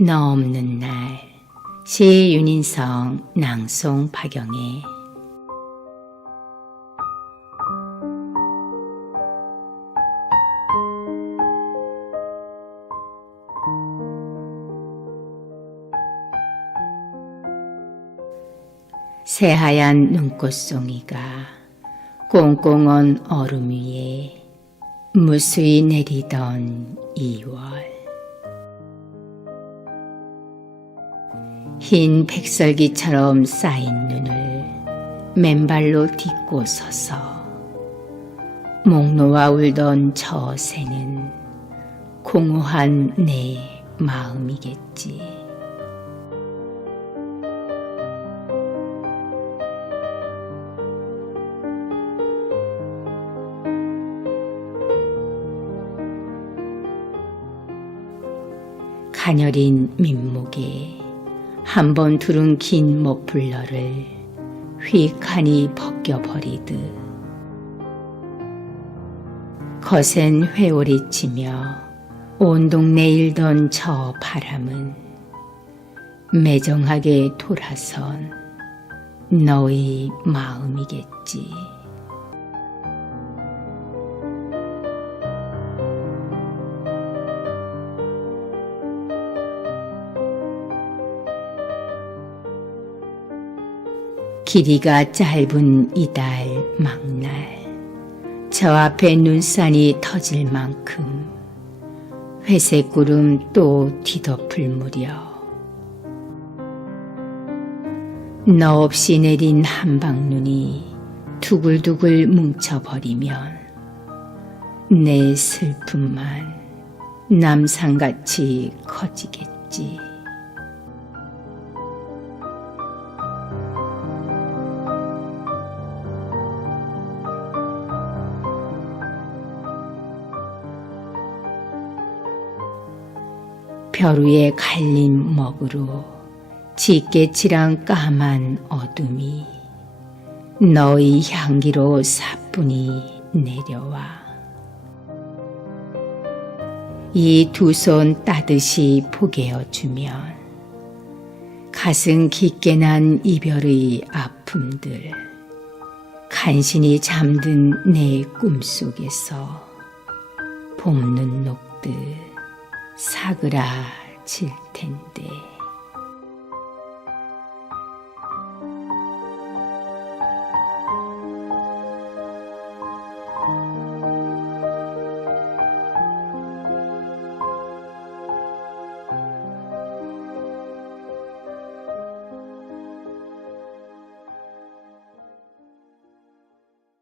너 없는 날. 시 윤인성 낭송 박영애. 새하얀 눈꽃송이가 꽁꽁한 얼음 위에 무수히 내리던 2월 흰 백설기처럼 쌓인 눈을 맨발로 딛고 서서 목 놓아 울던 저 새는 공허한 내 마음이겠지. 가녀린 민목에 한 번 두른 긴 머플러를 휙하니 벗겨버리듯 거센 회오리 치며 온 동네 일던 저 바람은 매정하게 돌아선 너의 마음이겠지. 길이가 짧은 이달 막날 저 앞에 눈산이 터질 만큼 회색 구름 또 뒤덮을 무렵 너 없이 내린 한방 눈이 두글두글 뭉쳐버리면 내 슬픔만 남산같이 커지겠지. 별 위에 갈린 먹으로 짙게 칠한 까만 어둠이 너의 향기로 사뿐히 내려와. 이 두 손 따듯이 포개어 주면 가슴 깊게 난 이별의 아픔들 간신히 잠든 내 꿈속에서 봄눈 녹듯 사그라질 텐데.